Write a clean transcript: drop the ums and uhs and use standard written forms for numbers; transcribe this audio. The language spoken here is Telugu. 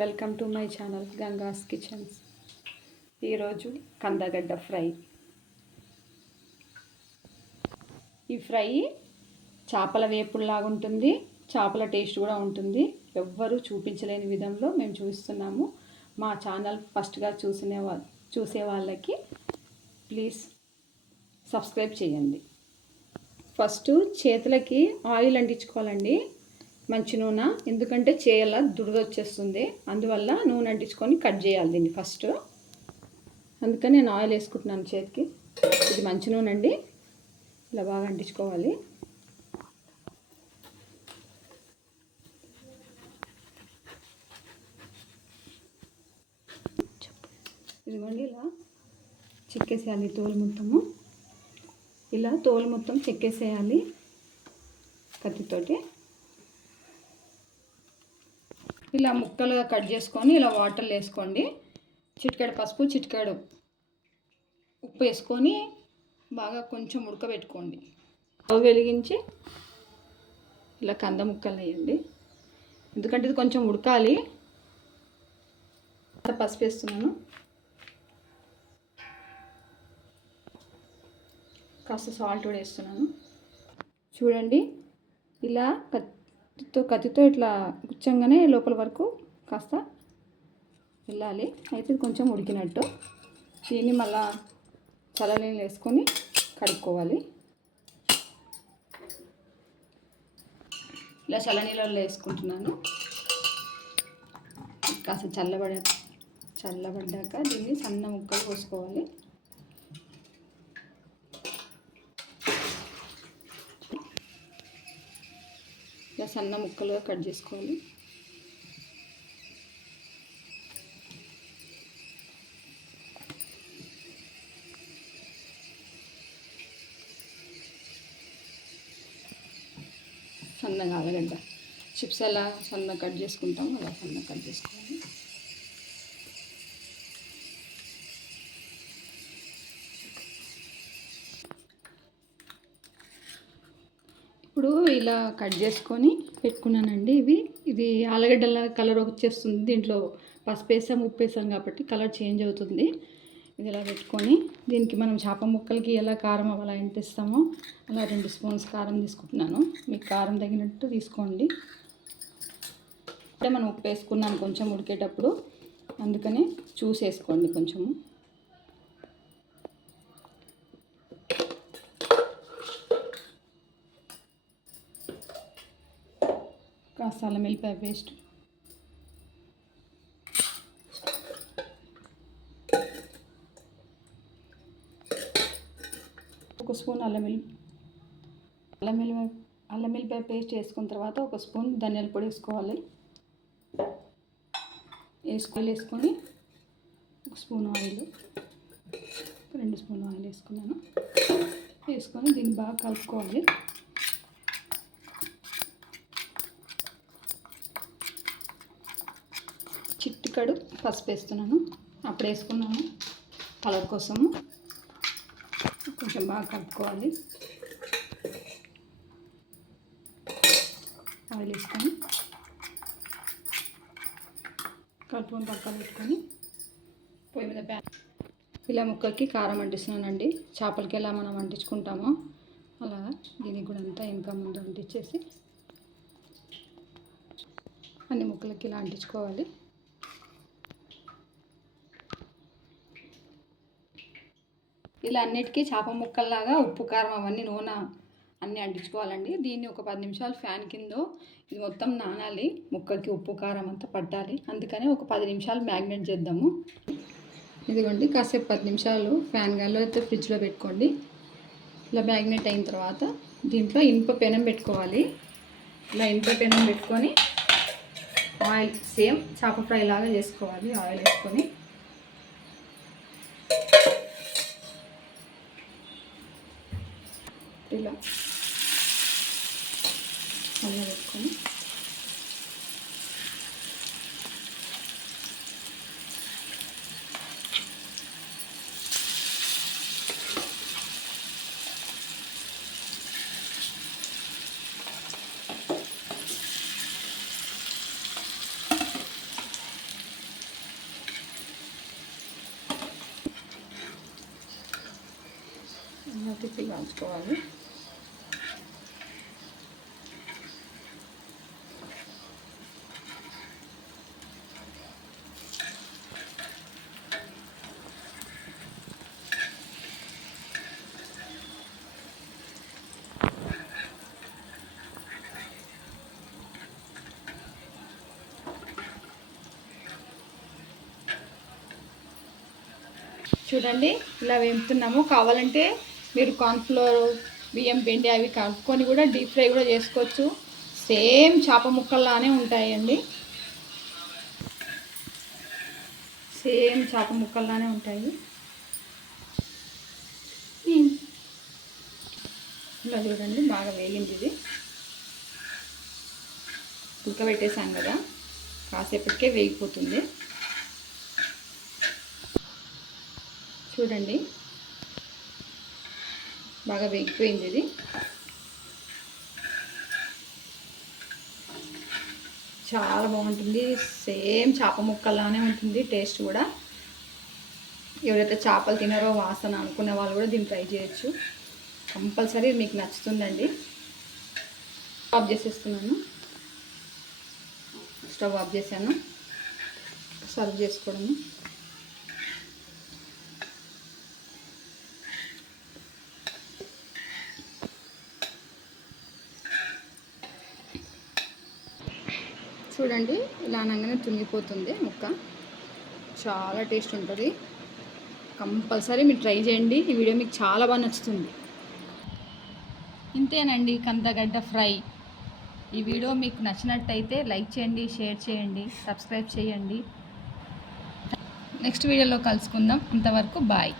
Welcome to my channel Ganga's kitchens. ఈరోజు కందగడ్డ ఫ్రై. ఈ ఫ్రై చేపల వేపుడులాగా ఉంటుంది, చేపల టేస్ట్ కూడా ఉంటుంది. ఎవ్వరూ చూపించలేని విధంలో మేము చూపిస్తున్నాము. మా ఛానల్ ఫస్ట్గా చూసే వాళ్ళకి ప్లీజ్ సబ్స్క్రైబ్ చేయండి. ఫస్ట్ చేతులకి ఆయిల్ అంటించుకోవాలండి, మంచి నూనె. ఎందుకంటే చేయాల దురద వచ్చేస్తుంది, అందువల్ల నూనె అంటించుకొని కట్ చేయాలి దీన్ని ఫస్ట్. అందుకని నేను ఆయిల్ వేసుకుంటున్నాను చేతికి. ఇది మంచి నూనె అండి, ఇలా బాగా అంటించుకోవాలి. ఇదిగోండి, ఇలా చెక్కేసేయాలి తోలు మొత్తము. ఇలా తోలు మొత్తం చెక్కేసేయాలి కత్తితోటి. ఇలా ముక్కలుగా కట్ చేసుకొని ఇలా వాటర్లో వేసుకోండి. చిటికెడు పసుపు, చిటికెడు ఉప్పు వేసుకొని బాగా కొంచెం ఉడకబెట్టుకోండి. స్టవ్ వెలిగించి ఇలా కంద ముక్కలు వేయండి, ఎందుకంటే ఇది కొంచెం ఉడకాలి. పసుపు వేస్తున్నాను, కాస్త సాల్ట్ కూడా వేస్తున్నాను. చూడండి, ఇలా కత్తితో ఇట్లా గుచ్చంగానే లోపల వరకు కాస్త వెళ్ళాలి. అయితే ఇది కొంచెం ఉడికినట్టు. దీన్ని మళ్ళా చల్లనీళ్ళు వేసుకొని కడుక్కోవాలి. ఇలా చల్లనీళ్ళలో వేసుకుంటున్నాను. కాస్త చల్లబడ్డాక దీన్ని సన్న ముక్కలు కోసుకోవాలి. ఇలా సన్న ముక్కలుగా కట్ చేసుకోవాలి. సన్నగా ఆలుగడ్డ చిప్స్ ఎలా సన్న కట్ చేసుకుంటాము అలా సన్న కట్ చేసుకోవాలి. ఇప్పుడు ఇలా కట్ చేసుకొని పెట్టుకున్నానండి. ఇది ఆలుగడ్డల కలర్ వచ్చేస్తుంది. దీంట్లో పసుపు వేసాం, ఉప్పు వేసాం కాబట్టి కలర్ చేంజ్ అవుతుంది. ఇది ఇలా పెట్టుకొని దీనికి మనం చేప ముక్కలకి ఎలా కారం అలా ఎంటిస్తామో అలా 2 స్పూన్స్ కారం తీసుకుంటున్నాను. మీకు కారం తగినట్టు తీసుకోండి. అంటే మనం ఉప్పు వేసుకున్నాను కొంచెం ఉడికేటప్పుడు, అందుకని చూసేసుకోండి కొంచెము. కాస్త అల్లం వెల్లిపాయ పేస్ట్, ఒక స్పూన్ అల్లం వెల్లిపాయ పేస్ట్ వేసుకున్న తర్వాత 1 స్పూన్ ధనియాల పొడి వేసుకోవాలి. వేసుకొని 1 స్పూన్ ఆయిల్, 2 స్పూన్ ఆయిల్ వేసుకున్నాను. వేసుకొని దీన్ని బాగా కలుపుకోవాలి. చిటికెడు పసుపు వేస్తున్నాను, అప్పుడు వేసుకున్నాను కలర్ కోసము. కొంచెం బాగా కలుపుకోవాలి. ఆయిల్ వేసుకొని కలుపుకొని పక్కన పెట్టుకొని పొయ్యి మీద ఇలా ముక్కకి కారం అంటిస్తున్నానండి. చేపలకి ఎలా మనం అంటించుకుంటామో అలా దీనికి కూడా అంతా ఇంకా ముందు అంటించేసి అన్ని ముక్కలకి ఇలా అంటించుకోవాలి. ఇలా అన్నిటికీ చేప ముక్కల్లాగా ఉప్పు కారం అవన్నీ నూనె అన్నీ అంటించుకోవాలండి. దీన్ని ఒక 10 నిమిషాలు ఫ్యాన్ కింద ఇది మొత్తం నానాలి, ముక్కకి ఉప్పు కారం అంతా పట్టాలి. అందుకని ఒక 10 నిమిషాలు మ్యాగ్నేట్ చేద్దాము. ఇదిగోండి, కాసేపు 10 నిమిషాలు ఫ్యాన్ గాల్లో అయితే ఫ్రిడ్జ్లో పెట్టుకోండి. ఇలా మ్యాగ్నేట్ అయిన తర్వాత దీంట్లో ఇనుప పెనం పెట్టుకోవాలి. ఇలా ఇనుప పెనం పెట్టుకొని ఆయిల్ సేమ్ చేప ఫ్రై లాగా చేసుకోవాలి. ఆయిల్ వేసుకొని ఇలా అలా పెట్టుకొని తిప్పి కాల్చుకోవాలి. చూడండి ఇలా వేపుతున్నాము. కావాలంటే మీరు కార్న్ఫ్లోర్, బియ్యం పిండి అవి కలుపుకొని కూడా డీప్ ఫ్రై కూడా చేసుకోవచ్చు. సేమ్ చేప ముక్కల్లానే ఉంటాయండి. సేమ్ చేప ముక్కల్లానే ఉంటాయి. ఇలా చూడండి బాగా వేగింది. ఇది ఉడకబెట్టేసాం కదా, కాసేపటికే వేగిపోతుంది. చూడండి బాగా వేగిపోయింది. ఇది చాలా బాగుంటుంది. సేమ్ చేప ముక్కల్లానే ఉంటుంది టేస్ట్ కూడా. ఎవరైతే చేపలు తినారో వాసన అనుకునే వాళ్ళు కూడా దీన్ని ట్రై చేయొచ్చు. కంపల్సరీ మీకు నచ్చుతుందండి. ఆఫ్ చేసేస్తున్నాను. స్టవ్ ఆఫ్ చేశాను. సర్వ్ చేసుకోవడము. చూడండి ఇలా అనగానే తుంగిపోతుంది ముక్క. చాలా టేస్ట్ ఉంటుంది. కంపల్సరీ మీరు ట్రై చేయండి. ఈ వీడియో మీకు చాలా బాగా నచ్చుతుంది. ఇంతేనండి కందగడ్డ ఫ్రై. ఈ వీడియో మీకు నచ్చినట్టయితే లైక్ చేయండి, షేర్ చేయండి, సబ్స్క్రైబ్ చేయండి. నెక్స్ట్ వీడియోలో కలుసుకుందాం. అంతవరకు బాయ్.